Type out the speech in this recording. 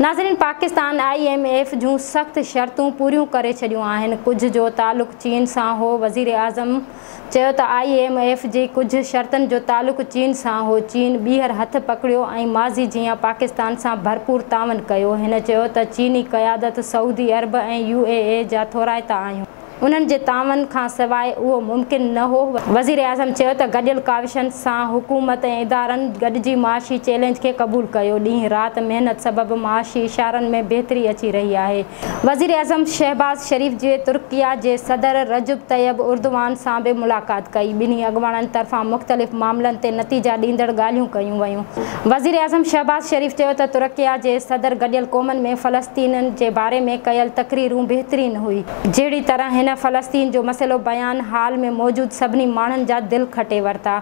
नाज़रीन, पाकिस्तान IMF जूं सख़्त शर्तूं पूरियूं करे छॾियूं आहिनि। कुझु जो तालुक़ु चीन सां हो। वज़ीर आज़म चयो त IMF जी कुझु शर्तनि जो तालुक़ु चीन सां हो। चीन ॿीहर हथ पकड़ियो ऐं माज़ी जीअं पाकिस्तान सां भरपूर तावन कयो। हिन चयो त चीनी क़यादत सऊदी अरब ऐं UAE जा थोराइता आहियूं। उन्हनि जे तावन खां सवाइ उहो मुमकिन न हो। वज़ीर आज़म चयो त गॾियल काविशनि सां हुकूमत ऐं इदारनि गॾिजी माशी चैलेंज खे क़बूल कयो। ॾींहुं राति महिनत सबबि माशी इशारनि में बहितरी अची रही आहे। वज़ीर आज़म शहबाज़ शरीफ़ जे तुर्किया जे सदर रजब तय्यब उर्दवान सां बि मुलाक़ात कई। ॿिन्ही अॻुवाणनि तरफ़ां मुख़्तलिफ़ मामलनि ते नतीजा ॾींदड़ ॻाल्हियूं कयूं वयूं। वज़ीर आज़म शहबाज़ शरीफ़ चयो त तुर्किया जे सदर गॾियल क़ौमनि में फ़लस्तीन जे बारे में कयल तक़रीरूं बहितरीन हुई। जहिड़ी तरह हिन फ़लस्तीन जो मसइलो बयान हाल में मौजूद सभिनी माण्हुनि जा दिल खटे वरिता।